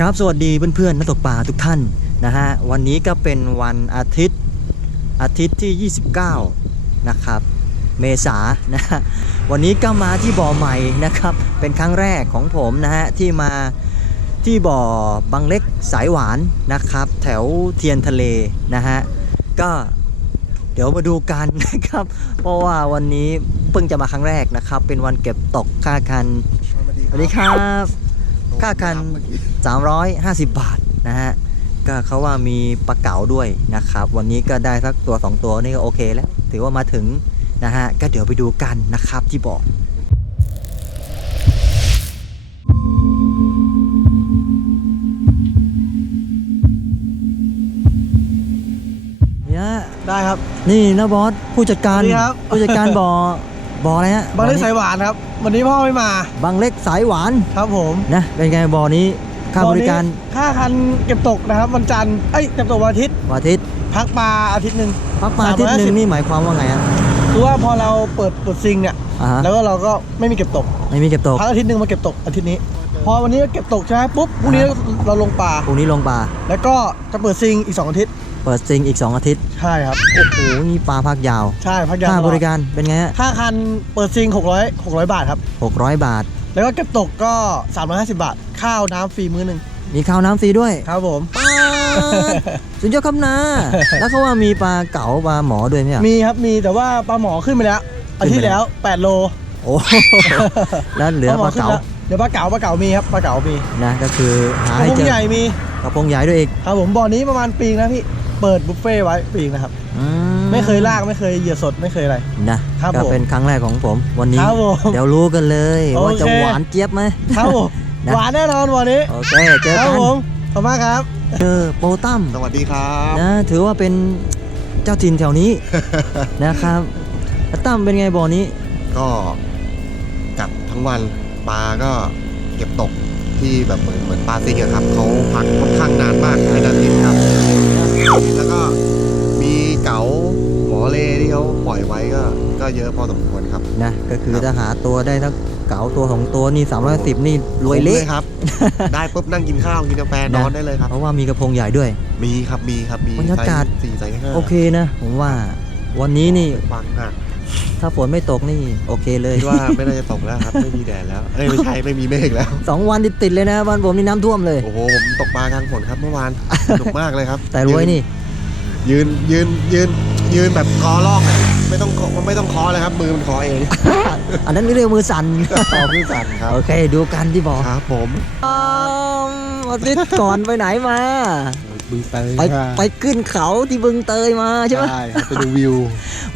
ครับสวัสดีเพื่อนๆนักตกปลาทุกท่านนะฮะวันนี้ก็เป็นวันอาทิตย์ที่ 29 นะครับเมษายนนะฮะวันนี้ก็มาที่บ่อใหม่นะครับเป็นครั้งแรกของผมนะฮะที่มาที่บ่อบางเล็กสายหวานนะครับแถวเทียนทะเลนะฮะก็เดี๋ยวมาดูกันนะครับเพราะว่าวันนี้เพิ่งจะมาครั้งแรกนะครับเป็นวันเก็บตกค่าคันสวัสดีครับค่าคัน350 บาทนะฮะก็เขาว่ามีปลาเก๋าด้วยนะครับวันนี้ก็ได้สักตัว2ตัวนี่ก็โอเคแล้วถือว่ามาถึงนะฮะก็เดี๋ยวไปดูกันนะครับที่บอกเนี่ยได้ครับนี่นะบอสผู้จัดการ ครับ ผู้จัดการบ่ออะไรฮะ บางเล็กสายหวานครับวันนี้พ่อไม่มา บางเล็กสายหวาน ครับผม นะเป็นไงบ่อนี้ค่าบริการ ค่าคันเก็บตกนะครับวันจันทร์เก็บตกวันอาทิตย์ วันอาทิตย์ พักปลาอาทิตย์หนึ่ง พักมาอาทิตย์หนึ่งนี่หมายความว่าไงฮะ คือว่าพอเราเปิดซิงเนี่ย แล้วก็เราก็ไม่มีเก็บตก ไม่มีเก็บตก พักอาทิตย์หนึ่งมาเก็บตกอาทิตย์นี้พอวันนี้เก็บตกใช่ไหมปุ๊บพรุ่งนี้เราลงปลา พรุ่งนี้ลงปลา แล้วก็จะเปิดซิงอีก2อาทิตย์ เปิดซิงอีก2อาทิตย์ ใช่ครับ โอ้โหนี่ปลาพักยาว ใช่พักยาว ค่า ตลอด บริการเป็นไงฮะ ค่าคันเปิดซิง600 บาทครับ 600 บาท แล้วก็เก็บตกก็350 บาทข้าวน้ำฟรีมื้อหนึ่ง มีข้าวน้ำฟรีด้วย ครับผม ป๊าดสุดยอดครับนะ แล้วเขาว่ามีปลาเก๋าปลาหมอด้วยไหมอ่ะ มีครับมีแต่ว่าปลาหมอขึ้นไปแล้วอาทิตย์แล้ว8 โล โอ้โหแล้วเหลือปลาเก๋า เดี๋ยวปลาเก๋ามีครับปลาเก๋ามี นะก็คือหาก ระ ให้ พง เจอ ใหญ่มี กระพงใหญ่ด้วยอีก ครับผมบ่อนี้ประมาณปีนะพี่เปิดบุฟเฟ่ไว้ปีนะครับไม่เคยลากไม่เคยเหยื่อสดไม่เคยอะไร นะครับ ก็เป็นครั้งแรกของผมวันนี้ ครับผม เดี๋ยวรู้กันเลย โอเค ว่าจะหวานเจี๊ยบไหม ครับผม นะ หวานแน่นอนวันนี้ โอเคเจอ ครั กับ น ผมขอบคุณมากครับ เจอโปรตั้ม สวัสดีครับ นะถือว่าเป็นเจ้าถิ่นแถวนี้ นะครับแล้วตั้มเป็นไงบ่อนี้ ก็จับทั้งวันปลาก็เก็บตกที่แบบเหมือนปลาซิงอะครับเขาพักค่อนข้างนานมากในนาทีครับ แล้วก็มีเก๋าหมอเลที่เขาปล่อยไว้ก็เยอะพอสมควรครับ นะก็คือ ครับ จะหาตัวได้ทั้งเก๋าตัว2ตัวนี่310นี่รวยเละ คุ้มครับ ได้ปุ๊บนั่งกินข้าวกินกาแฟนอนได้เลยครับ เพราะว่ามีกระพงใหญ่ด้วย มีครับมี บรรยากาศ ไซส์4 ไซส์ 5 โอเคนะผมว่าวันนี้นี่ ฟังหัก ถ้าฝนไม่ตกนี่โอเคเลย คิดว่าไม่น่าจะตกแล้วครับ ไม่มีแดดแล้วไม่ใช่ไม่มีเมฆแล้ว 2 วันติดๆเลยนะบ้านผมนี่น้ำท่วมเลย โอ้โหผมตกปลากลางฝนครับเมื่อวานสนุกมากเลยครับ แต่รวยนี่ ยืนแบบคอลอกเนี่ยไม่ต้องคอเลยครับมือมันคอเอง อันนั้นเรียกมือสั่น คอมือสั่นครับ โอเคดูกันที่บอก ครับผม อาทิตย์ก่อนไปไหนมา บึงเตย ไปขึ้นเขาที่บึงเตยมาใช่ไหม ใช่ครับไปดูวิว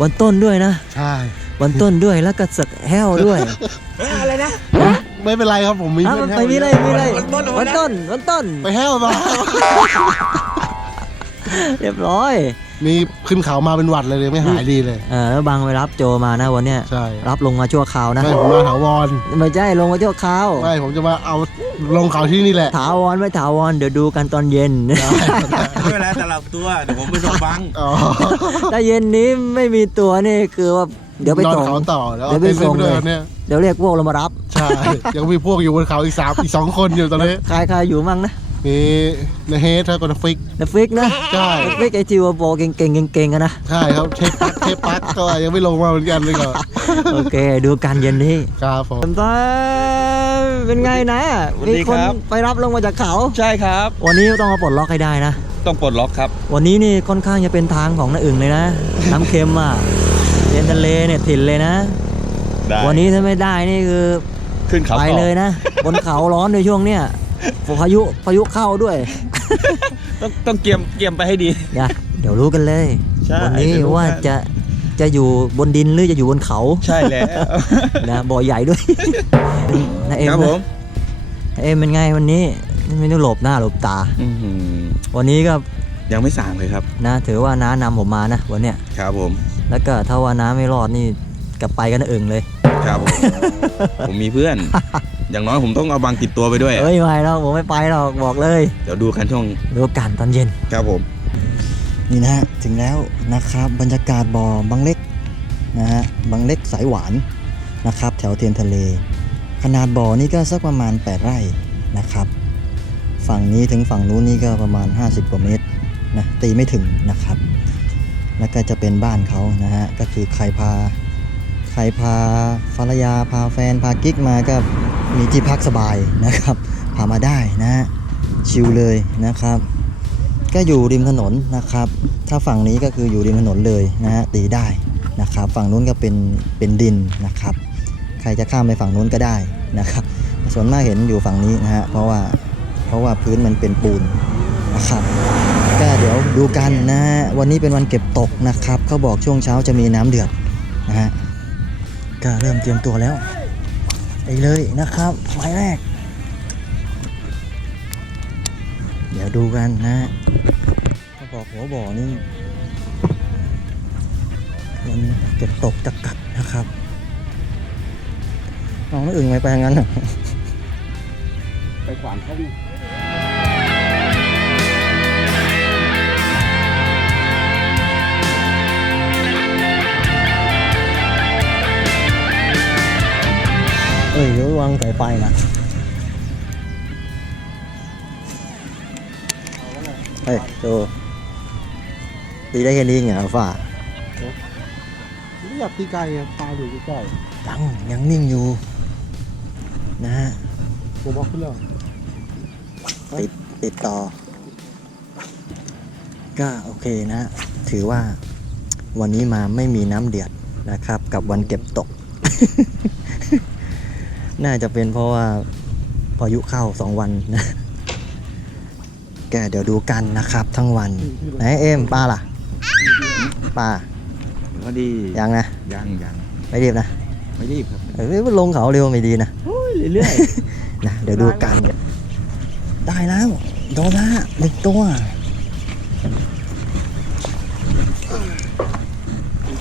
วันต้นด้วยนะ ใช่ วันต้นด้วยแล้วก็สึกแห้วด้วย อะไรนะ ไม่เป็นไรครับผมมี อ่ะ เพื่อน ไปมีอะไร วันต้น วันต้น ไปแห้วมา เรียบร้อย นี่ขึ้นเขามาเป็นหวัดเลยไม่หายดีเลย แล้วบางไปรับโจมานะวันเนี้ย ใช่ รับลงมาชั่วคราวนะ ไม่ผมมาถาวร ไม่ใช่ลงมาชั่วคราว ไม่ผมจะมาเอาลงเขาที่นี่แหละ ถาวรไม่ถาวรเดี๋ยวดูกันตอนเย็น ไม่เป็นไรสลับตัวเดี๋ยวผมไปส่งบัง อ๋อ ถ้าเย็นนี้ไม่มีตัวนี่คือว่าเดี๋ยวไป นอน ส่ง เขาต่อแล้ว เดี๋ยวไป เต้น ส่ง ไป เล ด้วย ย เนี่ย เดี๋ยวเรียกพวกเรามารับ ใช่ยังมีพวกอยู่บนเขาอีก2 คนอยู่ตอนนี้ ใครอยู่มั่งนะ มีนเฮดแล้วก็นฟิก เนฟิกนะ ใช่ เนฟิกไอจิวโบเก่งกันนะ ใช่ครับเทปปักก็ยังไม่ลงมาเหมือนกันเลยก็ โอเค ดูกันเย็นนี้ ครับผม ตาเป็นไงนะ สวัส มี ดี คน ครับ ไปรับลงมาจากเขา ใช่ครับ วันนี้ต้องมาปลดล็อกให้ได้นะ ต้องปลดล็อกครับ วันนี้นี่ค่อนข้างจะเป็นทางของน้าอึ่งเลยนะ น้ำเค็มอ่ะเย็นทะเลเนี่ยถิ่นเลยนะ ได้ วันนี้ถ้าไม่ได้นี่คือ ขึ้นเขา ไป ต่อ เลยนะ บนเขาร้อนในช่วงเนี้ยพายุเข้าด้วย ต้องเกียมไปให้ดี เดี๋ยวรู้กันเลย ใช่ วันนี้ เดี๋ยวรู้ ว่า กัน จะอยู่บนดินหรือจะอยู่บนเขา ใช่แล้ว นะบ่อใหญ่ด้วย นะเอ็ม ครับผม นะเอ็มเป็นไงวันนี้ไม่ต้องหลบหน้าหลบตา อื้อหือ วันนี้ก็ ยังไม่สั่งเลยครับ นะถือว่าน้านำผมมานะวันเนี้ย ครับผม แล้วก็ถ้าว่าน้าไม่รอดนี่กลับไปกันอึ่งเลย ครับผม ผมมีเพื่อน อย่างน้อยผมต้องเอาบังติดตัวไปด้วย เอ้ยไม่แล้วผมไม่ไปหรอกบอกเลย เดี๋ยวดูกันช่วง ดูกันตอนเย็น ครับผม นี่นะฮะถึงแล้วนะครับบรรยากาศบ่อบางเล็กนะฮะบางเล็กสายหวานนะครับแถวเทียนทะเล ขนาดบ่อนี่ก็สักประมาณ8 ไร่นะครับไฟ ฝั่งนี้ถึงฝั่งนู้นนี่ก็ประมาณ50กว่าเมตรนะตีไม่ถึงนะครับ แล้วก็จะเป็นบ้านเขานะฮะก็คือใครพาภรรยาพาแฟนพากิ๊กมาก็มีที่พักสบายนะครับพามาได้นะฮะชิลเลยนะครับ ก็อยู่ริมถนนนะครับ ถ้าฝั่งนี้ก็คืออยู่ริมถนนเลยนะฮะตีได้นะครับ ฝั่งนู้นก็เป็นดินนะครับ ใครจะข้ามไปฝั่งนู้นก็ได้นะครับ ส่วนมากเห็นอยู่ฝั่งนี้นะฮะเพราะว่าพื้นมันเป็นปูนนะครับก็เดี๋ยวดูกันนะฮะวันนี้เป็นวันเก็บตกนะครับเขาบอกช่วงเช้าจะมีน้ำเดือดนะฮะก็เริ่มเตรียมตัวแล้วไปเลยนะครับหมายแรก เดี๋ยวดูกันนะฮะเขาบอกหัวบ่อนี่มันเก็บตกจะกัดนะครับน้องน้าอึ่งไม่ไปงั้นน่ะ ไปขวานเขาเนี่ย เอ้ยเดี๋ยววางสายไฟนะเฮ้ยโจตีได้แค่นี้ไงอัลฟ่า ไม่อยากตีไกลอะปลาอยู่ใกล้ ยังนิ่งอยู่นะฮะ ๆผมบอกขึ้นแล้ว ติดต่อ ก็โอเคนะ ถือว่าวันนี้มาไม่มีน้ำเดือดนะครับ กับวันเก็บตก น่าจะเป็นเพราะว่าพายุเข้า2 วันนะแกเดี๋ยวดูกันนะครับทั้งวันไหนเอ็มปลาล่ะปลา ก็ดี ยังนะ ยัง ไม่รีบนะ ไม่รีบครับ ลงเขาเร็วไม่ดีนะ เรื่อย นะเดี๋ยวดูกัน ได้แล้วโดนละ1 ตัว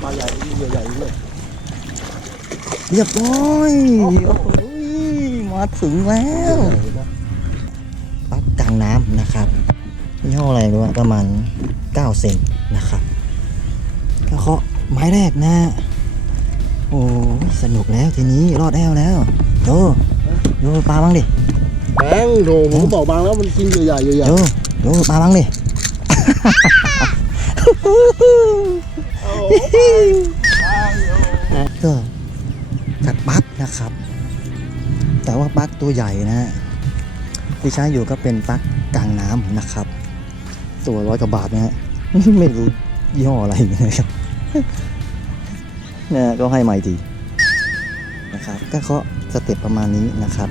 ปลาใหญ่ใหญ่ด้วย เรียบร้อยโอ้โหมาถึงแล้วปักกลางน้ำนะครับยี่ห้ออะไรรู้ไหมประมาณ9 เซนนะครับก็เคาะไม้แรกนะ โอ้สนุกแล้วทีนี้รอดแอวแล้วโจดูปลาบ้างดิ แบงค์โถผมบอกบางแล้วมันกินใหญ่ๆใหญ่ ดูปลาบ้างดิ นะก็กัดปักนะครับ แต่ว่าปักตัวใหญ่นะฮะที่ใช้อยู่ก็เป็นปักกลางน้ำนะครับ ตัว100 กว่าบาทนะฮะ ไม่รู้ยี่ห้ออะไรนะครับ นะก็ให้มาอีกทีนะครับ ก็เคาะสเต็ปประมาณนี้นะครับ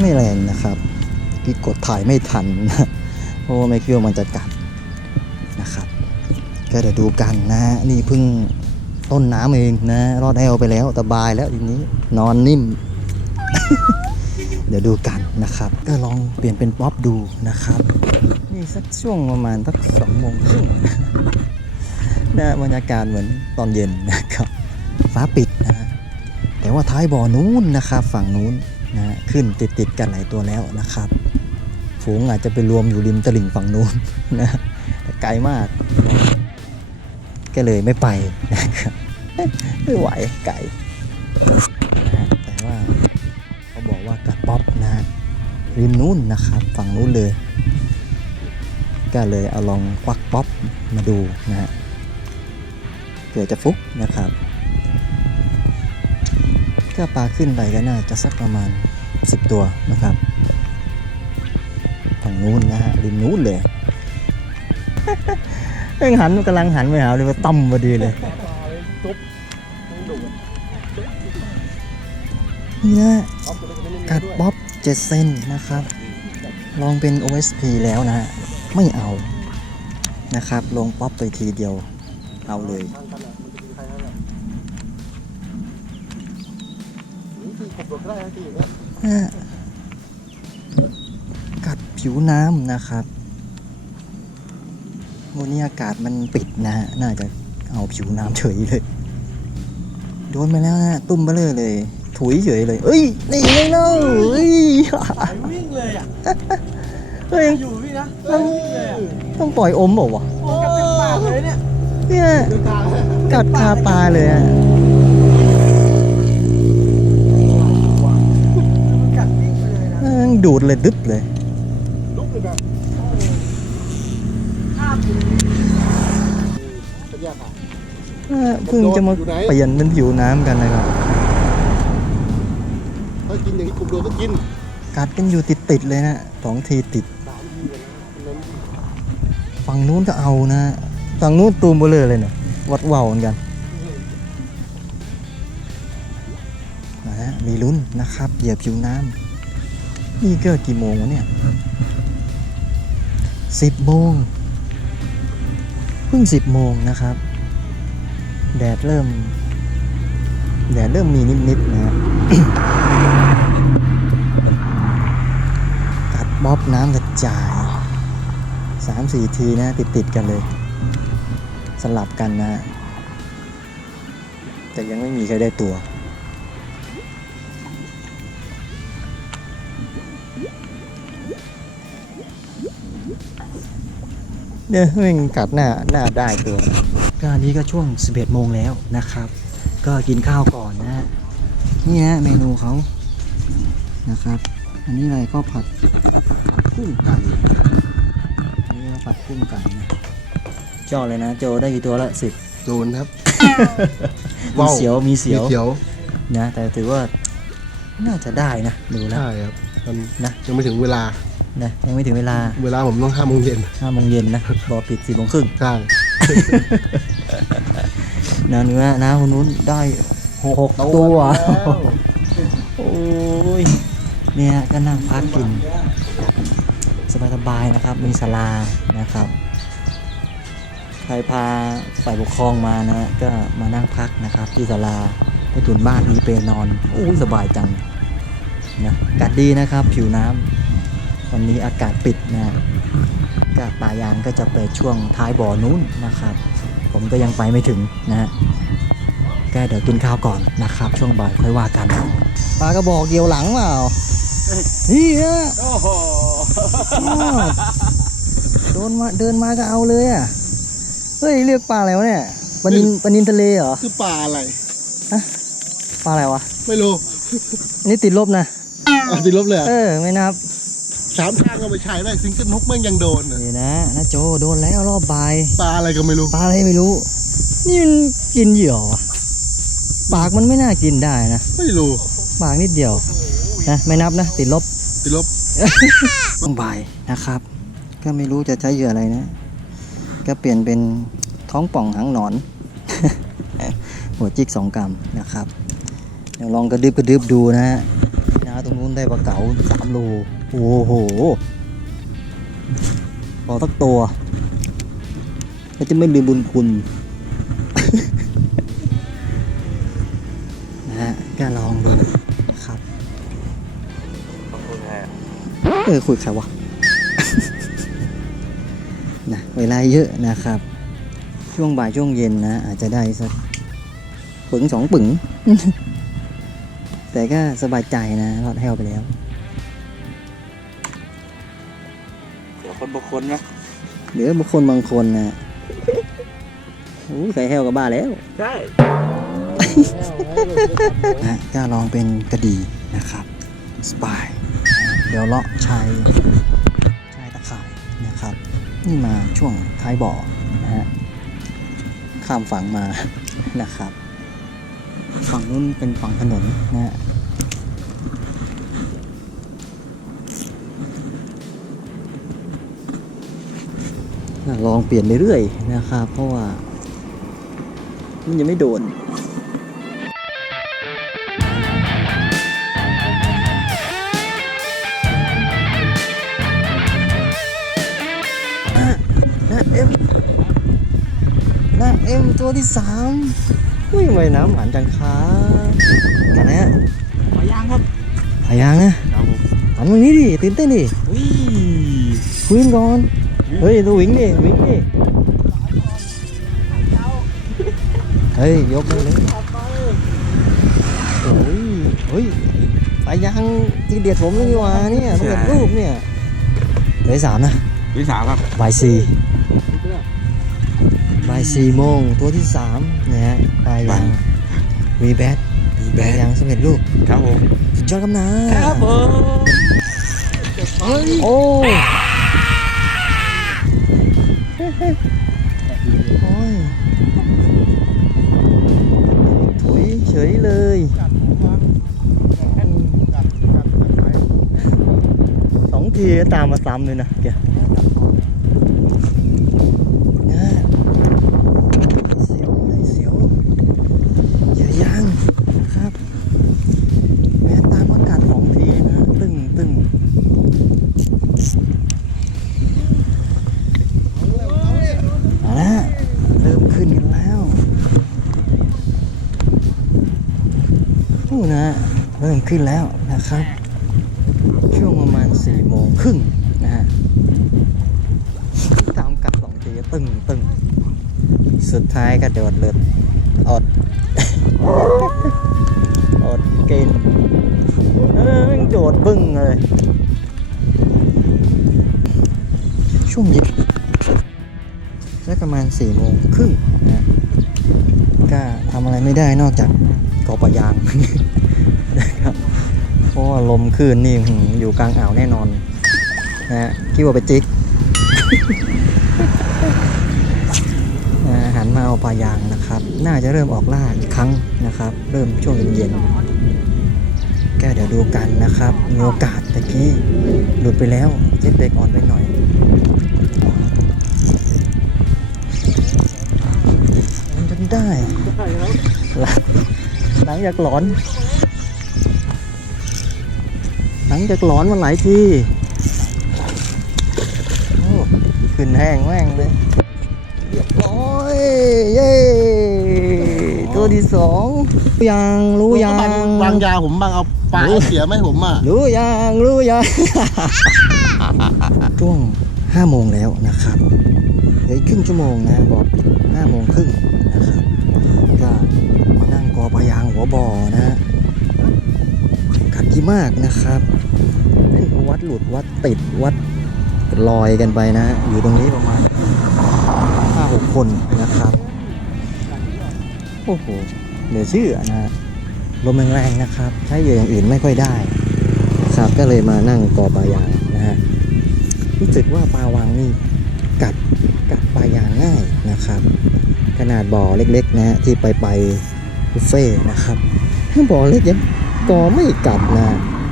ไม่แรงนะครับที่กดถ่ายไม่ทันนะเพราะว่าไม่คิดว่ามันจะกัดนะครับก็เดี๋ยวดูกันนะฮะนี่เพิ่งต้นน้ำเองนะรอดแอลไปแล้วสบายแล้วทีนี้นอนนิ่ม เดี๋ยวดูกันนะครับ ก็ลองเปลี่ยนเป็นป๊อปดูนะครับนี่สักช่วงประมาณสัก2 โมงครึ่ง นะบรรยากาศเหมือนตอนเย็นนะครับฟ้าปิดนะฮะแต่ว่าท้ายบ่อนู้นนะครับฝั่งนู้นนะขึ้นติดกันหลายตัวแล้วนะครับฝูงอาจจะไปรวมอยู่ริมตลิ่งฝั่งนู้นนะแต่ไกลมากก็เลยไม่ไปนะครับไม่ไหวไกลนะแต่ว่าเขาบอกว่ากัดป๊อปนะริมนู้นนะครับฝั่งนู้นเลยก็เลยเอาลองควักป๊อปมาดูนะฮะเผื่อจะฟุกนะครับก็ปลาขึ้นไปก็น่าจะสักประมาณ10 ตัวนะครับฝั่งนู้นนะฮะริมนู้นเลย กำลังหันไปหาเลยว่าต่ำพอดีเลยนี่นะกัดป๊อป7 เซนนะครับลองเป็น OSP แล้วนะฮะไม่เอานะครับลงป๊อปไปทีเดียวเอาเลย กัดผิวน้ำนะครับวันนี้อากาศมันปิดนะฮะน่าจะเอาผิวน้ำเฉยเลยโดนไปแล้วนะตุ้มเบลอเลยถุยเฉยเลยเอ้ยนี่ไงเนาะเอ้ย วิ่งเลยอ่ะ เฮ้ย อยู่พี่นะ ต้องปล่อยอมเปล่าวะ กัดเต็มปากเลยเนี่ย เนี่ยกัดคาปลาเลยอะ กัดวิ่งไปเลยนะ เออ งดูดเลยดึ๊บเลย ลุกเลยนะเป็นยากค่ะ เพิ่งจะมาเปลี่ยนเป็นผิวน้ำกันนะครับ ถ้ากินอย่างนี้กลุ่มโดนก็กิน กัดกันอยู่ติดๆเลยนะ2 ทีติด 3 ทีเลยนะนั้น ฝั่งนู้นก็เอานะฝั่งนู้นตูมเบลอเลยเนี่ยวัดว่าวเหมือนกันนะฮะมีลุ้นนะครับเหยียบผิวน้ำนี่ก็กี่โมงวะเนี่ย10 โมงเพิ่ง10 โมงนะครับแดดเริ่มมีนิดๆนะฮะ กัดบ๊อบน้ำกระจาย 3-4 ทีนะติดกันเลยสลับกันนะ แต่ยังไม่มีใครได้ตัวเนี่ยแม่งกัดหน้าได้ตัวนะก็อันนี้ก็ช่วง 11 โมงแล้วนะครับ ก็กินข้าวก่อนนะ นี่ฮะเมนูเขานะครับ อันนี้อะไรก็ผัดกุ้งไก่อันนี้ก็ผัดกุ้งไก่นะจอเลยนะโจได้กี่ตัวละ10 โดนครับ มีเสียวมีเสียว เขียว นะ แต่ถือว่าน่าจะได้นะดูแล้ว ใช่ครับมัน นะ ยังไม่ถึงเวลา นะยังไม่ถึงเวลา เวลาผมต้อง5 โมงเย็น 5 โมงเย็นนะรอปิด4 โมงครึ่ง ใช่ นะเนื้อนะคนนู้นได้6 ตัวโอ้ยเนี่ยก็นั่งพักกินสบายๆนะครับมีศาลานะครับใครพาฝ่ายปกครองมานะก็มานั่งพักนะครับที่ศาลาใต้ถุนบ้านมีเปลนอนโอ้ยสบายจังนะอากาศดีนะครับผิวน้ำวันนี้อากาศปิดนะก็ป่ายางก็จะไปช่วงท้ายบ่อนู้นนะครับ ผมก็ยังไปไม่ถึงนะฮะก็เดี๋ยวกินข้าวก่อนนะครับ ช่วงบ่ายค่อยว่ากันปลากระบอกเกี่ยวหลังเปล่านี่ฮะ โอ้โห เดินมาก็เอาเลยอ่ะเฮ้ยเรียกปลาอะไรวะเนี่ยปลานินทะเลเหรอ คือปลาอะไร ปลาอะไรวะ ไม่รู้ อันนี้ติดลบนะ ติดลบเลย ไม่นับ 3 ทางก็ไม่ใช่ได้ซิงเกิลฮุกแม่งยังโดนอะ นี่นะโจโดนแล้วรอบบ่าย ปลาอะไรก็ไม่รู้ ปลาอะไรไม่รู้ นี่มันกินเหยื่อวะปากมันไม่น่ากินได้นะ ไม่รู้ ปากนิดเดียวนะไม่นับนะติดลบ ติดลบ ต้องบ่ายนะครับ ก็ไม่รู้จะใช้เหยื่ออะไรนะ ก็เปลี่ยนเป็นท้องป่องหางหนอน หัวจิก2 กรัมนะครับเดี๋ยวลองกระดึบดูนะฮะตรงนู้นได้ปลาเก๋า3 โลโอ้โหพอสักตัวก็จะไม่ลืมบุญคุณ นะฮะก็ลองดูนะครับคุยใครวะ นะเวลาเยอะนะครับ ช่วงบ่ายช่วงเย็นนะอาจจะได้สักปึ๋ง2 ปึ๋ง แต่ก็สบายใจนะรอดแห้วไปแล้ว เดี๋ยวคนบางคนนะ เหลือบางคนนะโอ้ยใส่แห้วกับบ้าแล้ว ใช่ นะก็ลองเป็นกระดีนะครับสบายเดี๋ยวเลาะชายตะข่ายนะครับ นี่มาช่วงท้ายบ่อนะฮะข้ามฝั่งมา นะครับ ฝั่งนู้นเป็นฝั่งถนนนะฮะลองเปลี่ยนเรื่อยๆนะครับ เพราะว่ามันยังไม่โดนนะเอ็มตัวที่3อุ้ยทำไมน้ำหวานจังครับกันนะฮะ ปลายางครับ พายางนะครับ ผม หันมานี้ดิตื่นเต้นดิ อุ้ย คุยกันก่อนเฮ้ยตัววิ่งดิเฮ้ยยกเลยโอ้ยพายางที่เด็ดผมเลยดีกว่าเนี่ยสำเร็จรูปเนี่ยเลย3นะ วิสาครับ บ่าย4 โมงตัวที่3นะฮะปลายางวีแบทปลายางสำเร็จรูป ครับผม สุดยอดครับนะครับ ผม โอ้โอ้ยถุยเฉยเลยสองทีก็ตามมาซ้ำเลยนะแกนะเสียวเลยเสียวเยอะยังนะครับแม่ตามมากัดสองทีนะตึ้งเอาละเริ่มขึ้นกันแล้วนู่นนะเริ่มขึ้นแล้วนะครับ ช่วงประมาณ4:30นะฮะตามกัดสองทีตึงสุดท้ายก็โดดเลยอด อดกินมันโดดบึ้งเลยช่วงเย็นสักประมาณ4:30นะก็ทำอะไรไม่ได้นอกจากเกาะปะยาง นะครับเพราะว่าลมคลื่นนี่อยู่กลางอ่าวแน่นอนนะฮะคิดว่าไปจิก หันมาเอาปลายางนะครับน่าจะเริ่มออกล่าอีกครั้งนะครับเริ่มช่วงเย็นๆก็เดี๋ยวดูกันนะครับมีโอกาสตะกี้หลุดไปแล้วเจ็บเบรกอ่อนไปหน่อยมันจะได้หลังจากหลอนมาหลายทีโอ้ขึ้นแห้งแม่งเลยเรียบร้อยเย้ตัวที่2รู้ยัง บางยาผมบางเอาปลาเสียไม่ผมอ่ะ รู้ยัง ช่วง5 โมงแล้วนะครับเดี๋ยวอีกครึ่งชั่วโมงนะบอก5:30นะครับก็มานั่งกอปลายางหัวบ่อนะกัดดีมากนะครับเป็นวัดหลุดวัดติดวัดลอยกันไปนะอยู่ตรงนี้ประมาณ 5-6 คนนะครับโอ้โหเหลือเชื่อนะลมแรงๆนะครับใช้เหยื่ออย่างอื่นไม่ค่อยได้ครับก็เลยมานั่งกอปลายางนะฮะรู้สึกว่าปลาวางนี่กัดปลายางง่ายนะครับขนาดบ่อเล็กๆนะที่ไปบุฟเฟ่นะครับถ้าบ่อเล็กยังกอไม่กัดนะ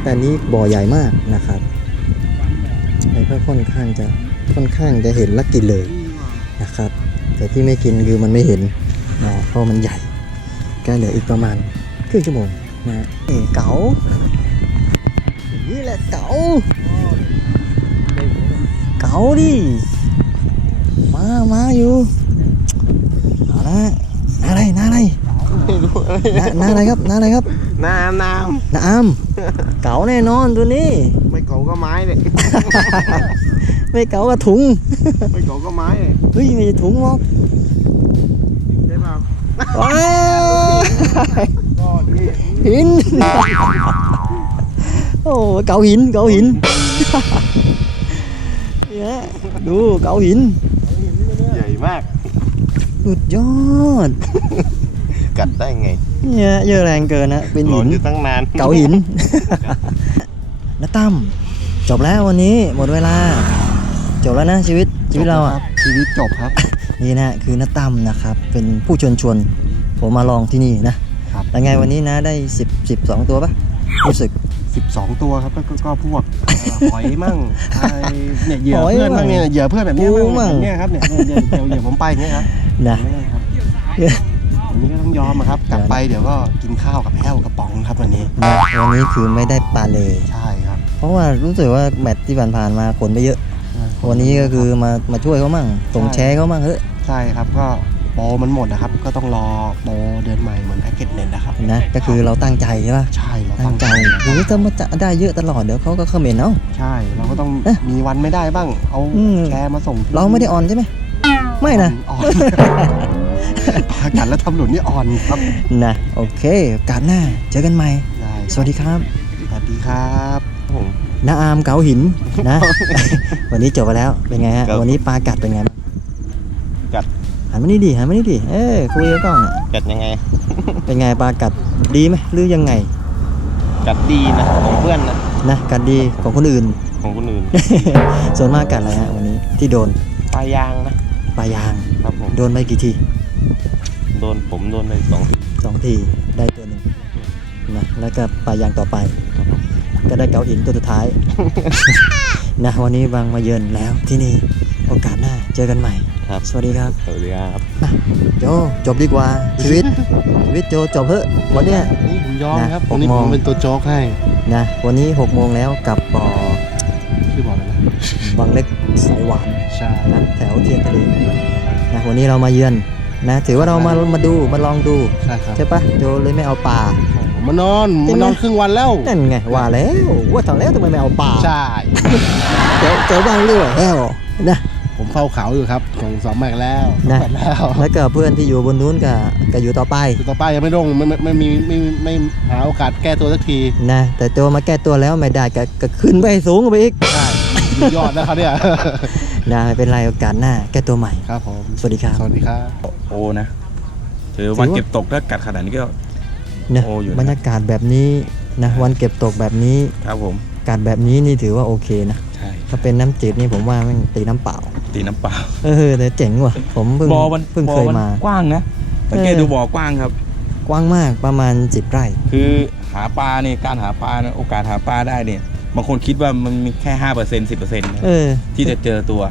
แต่นี้บ่อใหญ่มากนะครับไอ้ก็ค่อนข้างจะเห็นและกินเลยนะครับแต่ที่ไม่กินคือมันไม่เห็นนะเพราะมันใหญ่ก็เหลืออีกประมาณครึ่งชั่วโมงนะเก๋านี่แหละเก๋าดิมาอยู่เอาละน้าอะไร ไม่รู้อะไร น้าอะไรครับ น้ น้าอามเก๋าแน่นอนตัวนี้ ไม่เก๋าก็ไม้เลย ไม่เก๋าก็ถุง ไม่เก๋าก็ไม้เลย เฮ้ยไม่ใช่ถุงหรอก ใช่เปล่า ว้าว ก็นี่ หินโอ้เก๋าหินเนี่ยดูเก๋าหิน ใหญ่มาก สุดยอด กัดได้ไง เนี่ยเยอะแรงเกินนะเป็น หล หิ อน น อยู่ตั้งนาน เก๋าหิน น้าตั้มจบแล้ววันนี้หมดเวลาจบแล้วนะชีวิตเราอ่ะ ชีวิตจบครับ นี่นะคือน้าตั้มนะครับเป็นผู้ชวนผมมาลองที่นี่นะครับแล้วไงวันนี้นะได้12 ตัวปะรู้สึก 12 ตัวครับก็พวกหอยมั่งเนี่ยเหยื่อ หอย เพื่อนมั่งเนี่ยเหยื่อเพื่อนแบบนี้ ปูมั่ มั่ ง งเนี่ยครับเนี่ยเหยื่อผมไปเนี่ยครับ นะ ไม่ได้ครับวันนี้ก็ต้องยอมอะครับกลับไปเดี๋ยวก็กินข้าวกับแห้วกระป๋องครับวันนี้ นะวันนี้คือไม่ได้ปลาเลย ใช่ครับ เพราะว่ารู้สึกว่าแมตช์ที่ผ่านๆมาคนไปเยอะ วันนี้ก็คือมาช่วยเขามั่งส่งแชร์เขามั่งเฮ้ย ใช่ครับก็โปรมันหมดนะครับก็ต้องรอโปรเดือนใหม่เหมือนแพ็กเกจเน็ตนะครับ นะก็คือเราตั้งใจใช่ปะ ใช่เรา ตั้งใจหรือถ้ามาจะได้เยอะตลอดเดี๋ยวเขาก็คอมเมนต์เอา ใช่เราก็ต้อง เอ๊ะ มีวันไม่ได้บ้างเอา อืม แชร์มาส่งที่ เราไม่ได้ออนใช่ไหมไม่นะ อ่อน ปากัดแล้วทำหลุดนี่อ่อนครับ นะโอเคโอกาสหน้าเจอกันใหม่ ได้ สวัสดีครับ สวัสดีครับผม น้าอามเก๋าหินนะ วันนี้จบไปแล้วเป็นไงฮะ ครับ วันนี้ปลากัดเป็นไงบ้าง กัด หันมานี่ดิคุยกับกล้องน่ะ กัดยังไง เป็นไงปลากัดดีไหมหรือยังไง กัดดีนะของเพื่อนนะ นะกัดดีของคนอื่น ของคนอื่น ส่วนมากกัดอะไรฮะวันนี้ที่โดน ปลายางนะ ปลายาง ครับผม โดนไปกี่ที โดนไป2 2 ทีได้ตัวหนึ่งนะแล้วก็ปลายางต่อไป ก็ได้เกาหินตัวสุดท้าย นะวันนี้บางมาเยือนแล้วที่นี่โอกาสหน้าเจอกันใหม่ ครับ สวัสดีครับ สวัสดีครับ โจจบดีกว่าชีวิต ชีวิตโจจบเถอะวันเนี้ย นี่ผมยอมครับ นะ วันนี้ ผม ผม อง เป็นตัวโจ๊กให้ นะวันนี้6 โมงแล้วกับบ่อ ชื่อบอกเลยนะ บางเล็กสายหวาน ใช่ นะแถวเทียนทะเลนะวันนี้เรามาเยือนนะถือว่าเรามาดูมาลองดู ใช่ครับ ใช่ปะโจเลยไม่เอาปลา ผมมานอน จริงไหม มานอนครึ่งวันแล้ว นั่นไงว่าแล้วว่าทำแล้วทำไมไม่เอาปลา ใช่ เจอบ้างด้วยแล้วนะ ผมเฝ้าเขาอยู่ครับส่ง2 แม็กแล้ว นะ แม็กแล้ว แล้วก็เพื่อนที่อยู่บนนู้นก็อยู่ต่อไป คือต่อไปยังไม่ลงไม่หาโอกาสแก้ตัวสักที นะแต่โจมาแก้ตัวแล้วไม่ได้ก็ขึ้นไปสูงไปอีก ใช่สุดยอดนะครับเนี่ย นะไม่เป็นไรโอกาสหน้าแก้ตัวใหม่ ครับผม สวัสดีครับ สวัสดีครับ โอ้นะถือวันเก็บตกถ้ากัดขนาดนี้ก็ นะ โอ้อยู่นะ บรรยากาศแบบนี้นะวันเก็บตกแบบนี้ ครับผม อากาศแบบนี้นี่ถือว่าโอเคนะ ใช่ ถ้าเป็นน้ำจืดนี่ผมว่าแม่งตีน้ำเปล่า ตีน้ำเปล่า แต่เจ๋งว่ะผมเพิ่ง บ่อมัน เพิ่ง บ่อ เคย มัน มา กว้างนะสังเกตดูบ่อกว้างครับ กว้างมากประมาณ10 ไร่ คือหาปลาเนี่ยการหาปลาเนี่ยโอกาสหาปลาได้เนี่ยบางคนคิดว่ามันมีแค่ 5% 10%นะ เออ ที่จะเจอตัว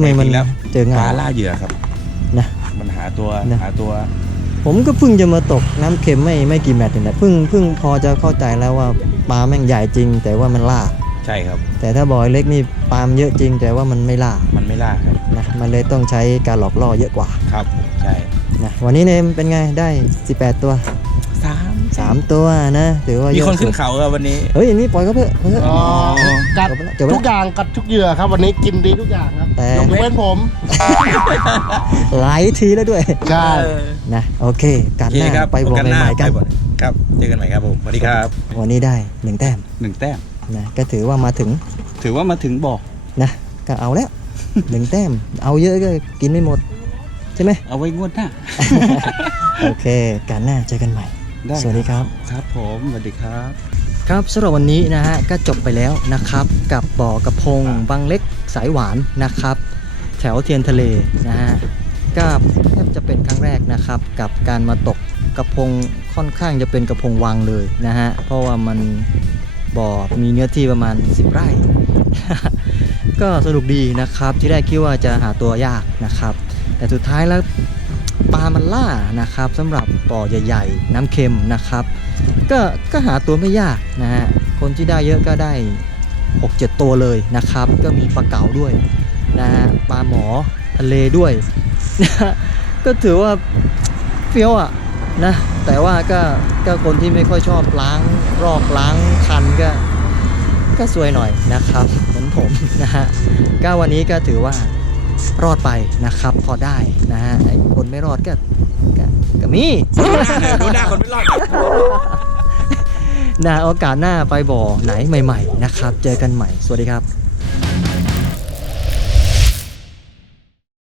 ไม่มัน จริงๆแล้ว เจอ ป ง่า ลาย ล่าเหยื่อครับ นะ มันหาตัว นะ หาตัว ผมก็เพิ่งจะมาตกน้ำเค็มไม่กี่แมตช์เองนะเพิ่งพอจะเข้าใจแล้วว่าปลาแม่งใหญ่จริง แต่ว่ามันล่า ใช่ครับ แต่ถ้าบ่อยเล็กนี่ปลามันเยอะจริง แต่ว่ามันไม่ล่า มันไม่ล่าครับ นะมันเลยต้องใช้การหลอกล่อเยอะกว่า ครับใช่ นะวันนี้เนมเป็นไงได้18 ตัว 3 ตัวนะถือว่า มี เยอะ คนขึ้น สุด เขาครับวันนี้ เฮ้ยอันนี้ปล่อยเขาเพื่อะเพื่อะ กัด จบแล้ว ทุกอย่างกัดทุกเหยื่อครับวันนี้กินดีทุกอย่างครับ แต่ ยกเว้นผม หลายทีแล้วด้วย ใช่ นะโอเคการ โอ ห เค น้า ครับ ไปบอก โอกาสหน้า ใหม่ๆกัน ไปบอกครับเจอกันใหม่ครับผมสวัสดีครับ วันนี้ได้1 แต้ม 1 แต้ม นะก็ถือว่ามาถึง ถือว่ามาถึงบ่อ นะก็เอาแล้ว 1 แต้มเอาเยอะก็กินไม่หมดใช่ไหม เอาไว้งวดหน้า โอเคการหน้าเจอกันใหม่ ได้ สวัสดีครับ ครับผมสวัสดีครับ ครับสำหรับวันนี้นะฮะก็จบไปแล้วนะครับกับบ่อกระพงบางเล็กสายหวานนะครับ แถวเทียนทะเลนะฮะก็แทบจะเป็นครั้งแรกนะครับกับการมาตกกระพงค่อนข้างจะเป็นกระพงวังเลยนะฮะเพราะว่ามันบ่อมีเนื้อที่ประมาณ10 ไร่ ก็สนุกดีนะครับที่แรกคิดว่าจะหาตัวยากนะครับ แต่สุดท้ายแล้วปลามันล่านะครับสำหรับบ่อใหญ่ๆน้ำเค็มนะครับ ก็หาตัวไม่ยากนะฮะคนที่ได้เยอะก็ได้ 6-7 ตัวเลยนะครับ ก็มีปลาเก๋าด้วยนะฮะปลาหมอทะเลด้วย นะฮะก็ถือว่าเฟี้ยวอ่ะนะแต่ว่าก็คนที่ไม่ค่อยชอบล้างรอกล้างคันก็ซวยหน่อยนะครับเหมือนผมนะฮะก็วันนี้ก็ถือว่ารอดไปนะครับพอได้นะฮะไอ้คนไม่รอดก็มี ดูหน้าคนไม่รอด นะโอกาสหน้าไปบ่อไหนใหม่ๆนะครับ เจอกันใหม่ สวัสดีครับ